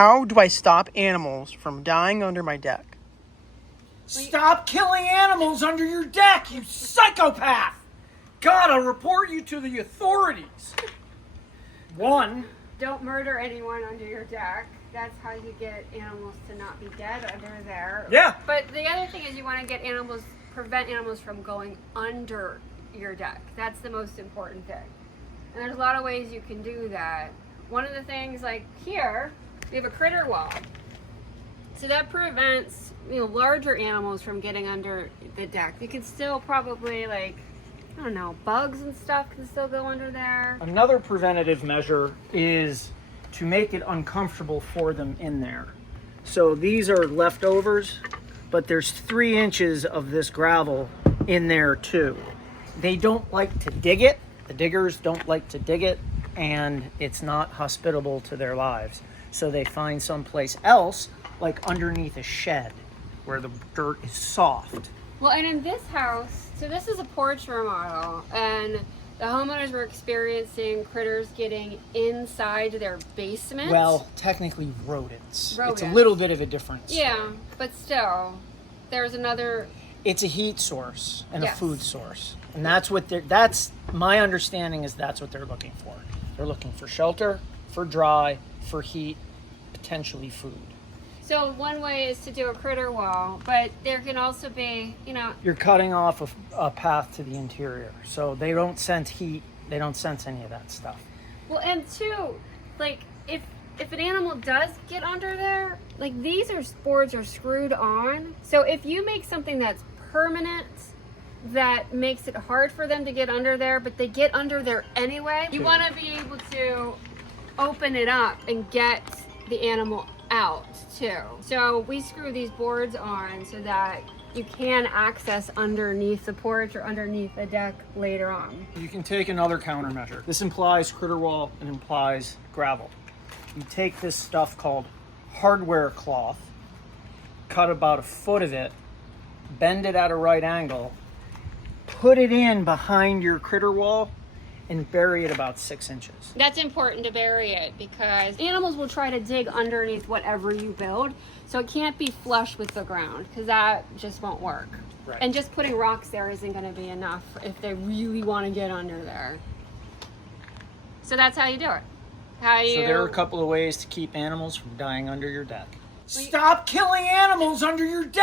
How do I stop animals from dying under my deck? Stop killing animals under your deck, you psychopath! God, I'll report you to the authorities. 1. Don't murder anyone under your deck. That's how you get animals to not be dead under there. Yeah. But the other thing is you want to get animals, prevent animals from going under your deck. That's the most important thing. And there's a lot of ways you can do that. One of the things, like here, we have a critter wall. So that prevents, larger animals from getting under the deck. You can still probably, bugs and stuff can still go under there. Another preventative measure is to make it uncomfortable for them in there. So these are leftovers, but there's 3 inches of this gravel in there too. They don't like to dig it. The diggers don't like to dig it, and it's not hospitable to their lives. So they find someplace else, like underneath a shed, where the dirt is soft. Well, and in this house, so this is a porch remodel, and the homeowners were experiencing critters getting inside their basement. Well, technically rodents. Rodents. It's a little bit of a difference. Yeah, but still, there's another. It's a heat source and Yes. a food source. And that's my understanding is that's what they're looking for. They're looking for shelter, for dry, for heat, potentially food. So one way is to do a critter wall, but there can also be, You're cutting off a path to the interior. So they don't sense heat. They don't sense any of that stuff. well, and two, if an animal does get under there, these boards are screwed on. So if you make something that's permanent, that makes it hard for them to get under there, but they get under there anyway, you want to be able to open it up and get the animal out too. So we screw these boards on so that you can access underneath the porch or underneath the deck later on. You can take another countermeasure. This implies critter wall and implies gravel. You take this stuff called hardware cloth, cut about a foot of it, bend it at a right angle, put it in behind your critter wall, and bury it about 6 inches. That's important to bury it because animals will try to dig underneath whatever you build. So it can't be flush with the ground because that just won't work. Right. And just putting rocks there isn't going to be enough if they really want to get under there. So that's how you do it. So there are a couple of ways to keep animals from dying under your deck. Stop killing animals under your deck!